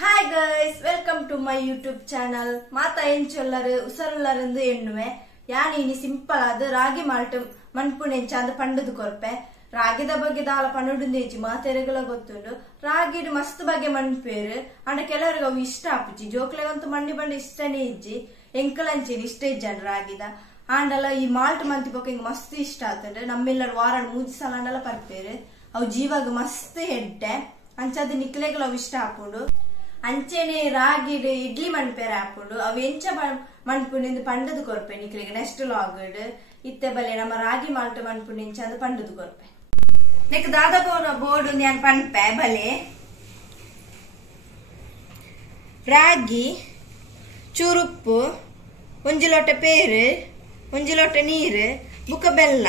Hi guys, welcome to my YouTube channel. Mata enchollaru usarullarendu ennuve. Yani ini simple adu ragi malt manpune enchand pandudu korpe. Ragida ಬಗ್ಗೆ ದಾಲ ಪನ್ನುಡುಂದೇಜಿ ಮಾತೆರೆಗಳ ಗೊತ್ತುಂಡು ರಾಗಿಡು ಮಸ್ತ್ ಬಗ್ಗೆ ಮನ್ಪೇರು ಅಂಡ ಕೆಲವರಿಗೆ ಅವು ಇಷ್ಟ ಆಪುಜಿ ಜೋಕ್ಲೆಗಂತೂ ಮಂಡಿ ಬಂಡ ಇಷ್ಟನೇ ಇಜ್ಜಿ ಎಂಕಲಂಚೇನಿ ಇಷ್ಟ ಇಜ್ಜಂಡ್ ರಾಗಿದ ಆಂಡಲ ಈ ಮಾಲ್ಟ್ ಮಂತಿ ಪಕ್ಕ ಹಿಂಗ ಮಸ್ತ್ ಇಷ್ಟ ಆತಂಡ ನಮ್ಮೆಲ್ಲರ ವಾರ 3 ಸಲ ಅಂಡಲ ಪರ್ಪೇರು ಅವು ಜೀವಾಗ ಮಸ್ತ್ ಹೆಡ್ಡೆ ಅಂಚದ ನಿಕ್ಲೆಗಳು ಅವು ಇಷ್ಟ ಆಪುಂಡು ಅಂಚೆನೆ ರಾಗಿಡು ಇಡ್ಲಿ ಮನ್ಪೇರ ಆಪುಂಡು ಅವು ಎಂಚ ಮನ್ಪುಂಡು ಪಂಡದು ಕೊರ್ಪೆ ನಿಕ್ಲೆಗೆ ನೆಕ್ಸ್ಟ್ ಲಾಗಡ್ ಇತ್ತೆ ಬಲೆ ನಮ್ಮ ರಾಗಿ ಮಾಲ್ಟ್ ಮನ್ಪುಂಡು ಎಂಚಂದ ಪಂಡದು ಕೊರ್ಪೆ नेक दादा बोर्ड पन्पे भले रागी चूरुप्पु ಒಂಜಿ ಲೋಟ ಪೇರು ಒಂಜಿ ಲೋಟ ನೀರು ಬುಕ್ಕ ಬೆಲ್ಲ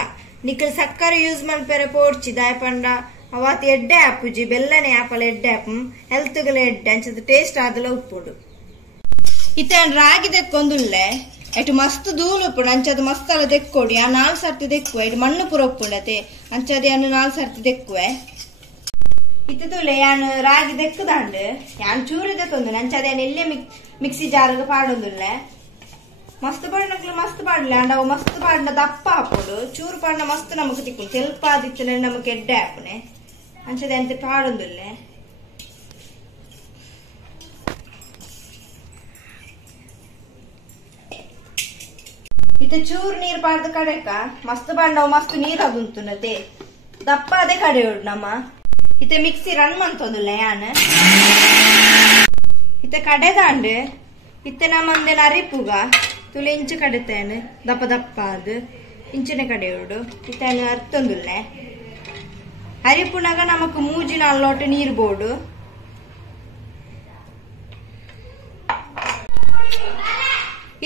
ನಿಕಲ್ ಸಕ್ಕರೆ ಯೂಸ್ ಮನ್ಪೆರೆ ಪೋಡ್ಚಿ ದಾಯ ಪಂಡ ಅವತ್ತು ಎಡ್ಡೆ ಆಪುಜಿ ಬೆಲ್ಲನೆ ಆಪಲ ಎಡ್ಡೆ ಆಪು ಹೆಲ್ತ್ ಗಲ ಎಡ್ಡೆ ಅಂಚದ ಟೇಸ್ಟ್ ಆದಲ ಉಪ್ಪುಡು ಇತ್ತ ರಾಗಿ ದೆಕ್ಕೊಂದುಲ್ಲೆ ಐಟು ಮಸ್ತ್ ಧೂಲು ಉಪ್ಪುಡು ಅಂಚದ ಮಸ್ತ್ ಅಲ್ಲ ದೆಕ್ಕೊಡಿ ಆ 4 ಸರ್ತಿ ದೆಕ್ಕುವೆ ಐಟು ಮಣ್ಣು ಪುರ ಉಪ್ಪುಂಡತೆ ಅಂಚದೆ ಅನ್ನು 4 ಸರ್ತಿ ದೆಕ್ಕುವೆ ಇತ್ತುಲೆ ಯಾನ್ ರಾಗಿ ದೆಕ್ಕುದಾಂಡು ಯಾನ್ ಚೂರು ದೆಕ್ಕೊಂದು ಅಂಚದೆ ಎಲ್ಲೆ ಮಿಕ್ಸಿ ಜಾರ್ಗ ಪಾಡೊಂದುಲ್ಲೆ ಮಸ್ತ್ ಪಾಡ್ನಕ್ಲು ಮಸ್ತ್ ಪಾಡ್ಲೆ ಅಂಡ ಅವು ಮಸ್ತ್ ಪಾಡ್ನ ದಪ್ಪ ಹಾಪುಡು ಚೂರು ಪಾಡ್ನ ಮಸ್ತ್ ನಮಕ್ ತಿಕ್ಕು ಸ್ವಲ್ಪ ಆದಿತ್ತನೆ ನಮಕ್ ಎಡ್ಡೆ ಹಾಪುನೆ ಅಂಚದೆ ಅಂತ ಪಾಡೊಂದುಲ್ಲೆ इते चूर नीर पार्द कडेक मस्त पांडव मस्त नीर अदुंतुनते दप्प अदे कडेयोडु नम्म इते मिक्सी रन मंतोदुल्ले यान इते कडेदांड इते नम्मंदे नरिपुग तुले इंच कडेतेन दप्प दप्प आद इंचने कडेयोडु इते अर्थोंदुल्ले हरिपुनग नमक 3-4 लोट नीर बोडु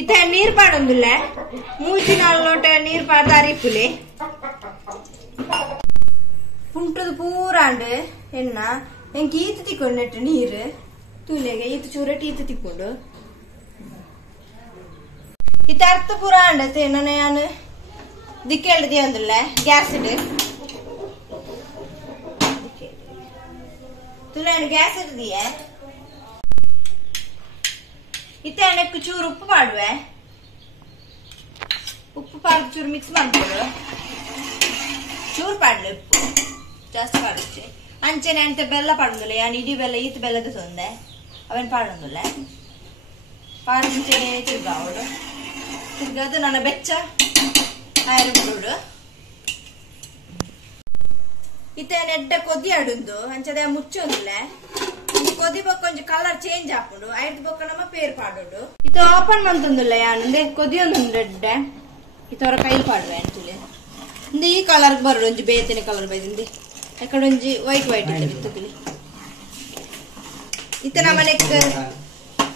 इते नीर पाडोंदुल्ले 3-4 लोट नीर पाड अरिपुले पुंटुद पूरांड एन्न ಎಂಕಿ ಈತ ತಿಕ್ಕೊಂಡೆಟ್ಟು ನೀರು ತೂಲೆಗೆ ಈತ ಚೂರಟಿ ಈತ ತಿಕ್ಕೊಂಡು ಇತ ಅರ್ಥ ಪುರಾಂಡ ತೇನ ನಾನು ದಿಕ್ಕೆಳ್ದಿ ಅಂದುಲ್ಲೆ ಗ್ಯಾಸ್ ಇಡು ತುಲೆನ್ ಗ್ಯಾಸ್ ಇಡ್ದಿಯೆ इतने अनेक चूर उप्पु पाडुवे उप्पु पाड चूर मिक्स माड्कोळु चूर पाडले उप्पु जास्ति पाडुचे अंचेने अंत बेल्ल पाडोंदुल्ले यान इडी बेल्ल ईत बेल्लद सोंदे अवेन पाडोंदुल्ले पाडिंचेने तिर्गावुडु तिर्गद नन्न बेच्च आयरु बिडुडु इतने एड्ड कोद्दी आडुंदु अंचदे मुच्चोंदुल्ले कोदी बक्कोंज कलर चेंज आपुंडु ऐद बक्क नम्म पेर पाडोडु इतो ओपन मंतुंदुल्ले यानुंदे कोदियोंदुंडे इतोर कैल पाडुवे अंचुले इंदे ई कलर बरोडु ಒಂಜಿ ಬೇತಿನ ಕಲರ್ ಬೈದಿಂದೆ ಎಕಡೆ ಒಂಜಿ ವೈಟ್ ವೈಟ್ ಇತ್ತೆ ಬಿತ್ತುಕಲಿ ಇತ ನಮನೆಕ್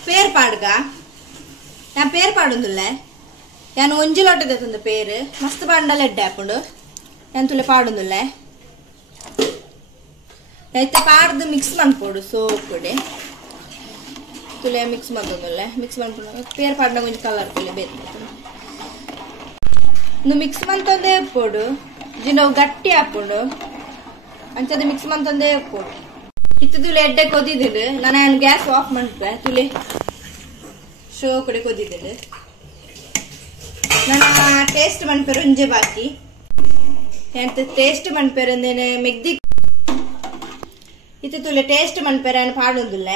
ಪೇರ್ ಪಾಡ್ಗ ಯಾನ್ ಪೇರ್ ಪಾಡುಂದುಲ್ಲೆ ಯಾನ್ ಒಂಜಿ ಲೋಟದ ತಂದ ಪೇರ್ ಮಸ್ತ್ ಪಾಂಡಲ ಎಡ್ಡೆ ಆಪುಂಡು ಯಾನ್ ತುಲೆ ಪಾಡುಂದುಲ್ಲೆ ऐते पार्द मिक्स मन्पोडु सोपुडे तुले मिक्स मन्तोदुल्ले मिक्स मन्पोडु पेर पाड्न कोंచెం कलर तुले बेत्तु नु मिक्स मन्तोंदे पोडु जिनो गट्टी आपुंडु अंचदे मिक्स मन्तोंदे पोडु इत्तु तुले एड्डे कोदिदिडु नानु ग्यास ऑफ मन्पे तुले शो कಡೆ कोदिदिडु नानु टेस्ट मन्पेरु ಒಂಜೆ ಬಾಕಿ ಎಂತ ಟೇಸ್ಟ್ ಮನ್ಪೆರಂದೇನೆ ಮೆಗ್ದಿ इतने तुले टेस्ट मन्पेरे पाडोंदुल्ले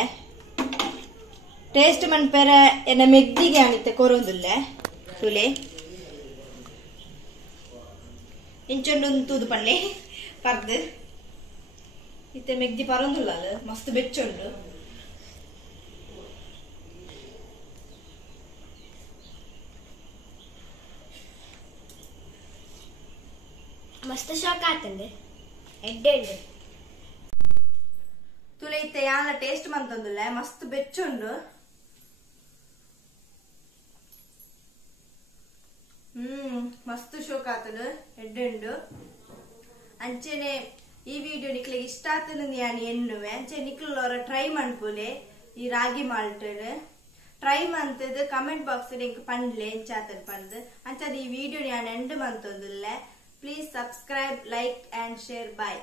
टेस्ट मन्पेरे एन्न मेग्दिगे अनिते कोरोंदुल्ले तुले इंचोंडु उंतुदु पन्ने पर्द इते मेग्दि परोंदुल्लाल मस्त बेच्चोंडु मस्त शॉक आतंडे एड्डे तुले इत्ते यान टेस्ट मंतोंदुल्ले मस्त बेच्चुंडु मस्त शोक आतुंडु एड्डेंडु अंचेने ई वीडियो निक्लेगे इष्ट आतुंदु यान एन्नुवे अंचे निक्लुलोर ट्रೈ मन्पुले ई रागी माल्ट ट्रೈ मंतद कमेंट बॉक्स ड इंक पंडले ಎಂಚಾತन पंद अंचद ई वीडियो यान एंड मंतोंदुल्ले please subscribe like and share bye.